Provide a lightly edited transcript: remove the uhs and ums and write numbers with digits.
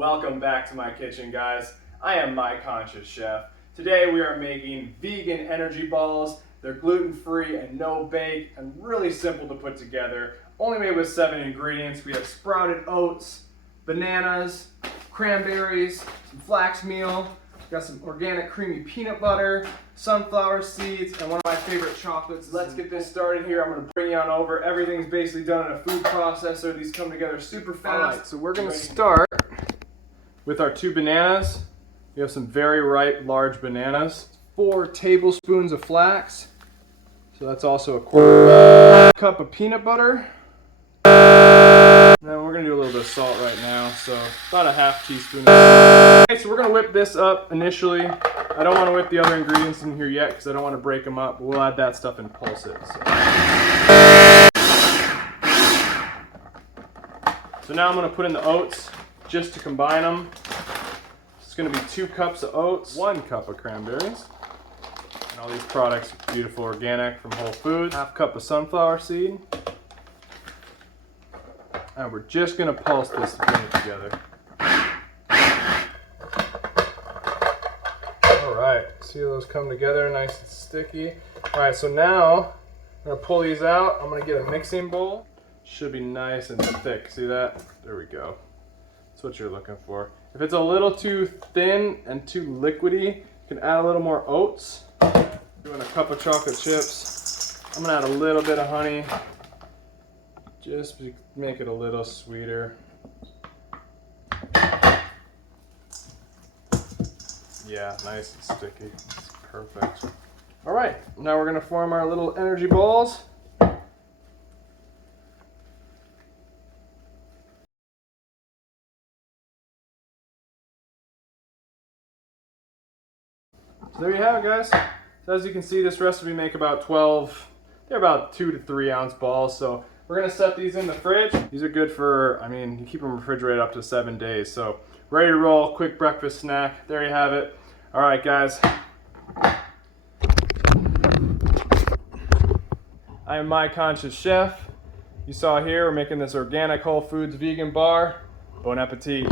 Welcome back to my kitchen, guys. I am My Conscious Chef. Today we are making vegan energy balls. They're gluten-free and no bake and really simple to put together. Only made with 7 ingredients. We have sprouted oats, bananas, cranberries, some flax meal, got some organic creamy peanut butter, sunflower seeds, and one of my favorite chocolates. Let's get this started here. I'm going to bring you on over. Everything's basically done in a food processor. These come together super fast. All right, so we're going to start with our 2 bananas. We have some very ripe, large bananas. 4 tablespoons of flax. So that's also a quarter cup of peanut butter. And then we're going to do a little bit of salt right now, so about a half teaspoon. Okay, so we're going to whip this up initially. I don't want to whip the other ingredients in here yet because I don't want to break them up, but we'll add that stuff and pulse it. So now I'm going to put in the oats just to combine them. It's going to be 2 cups of oats, 1 cup of cranberries. And all these products are beautiful, organic from Whole Foods. Half cup of sunflower seed. And we're just going to pulse this to bring it together. Alright, see those come together nice and sticky. Alright, so now I'm going to pull these out. I'm going to get a mixing bowl. Should be nice and thick. See that? There we go. That's what you're looking for. If it's a little too thin and too liquidy, you can add a little more oats. Doing a cup of chocolate chips. I'm going to add a little bit of honey. Just to make it a little sweeter. Yeah, nice and sticky. It's perfect. All right, now we're gonna form our little energy balls. So there you have it, guys. So as you can see, this recipe make about 12, they're about 2 to 3 ounce balls. So we're gonna set these in the fridge. These are good for, you keep them refrigerated up to 7 days. So ready to roll, quick breakfast snack. There you have it. All right, guys. I am My Conscious Chef. You saw here, we're making this organic Whole Foods vegan bar. Bon appetit.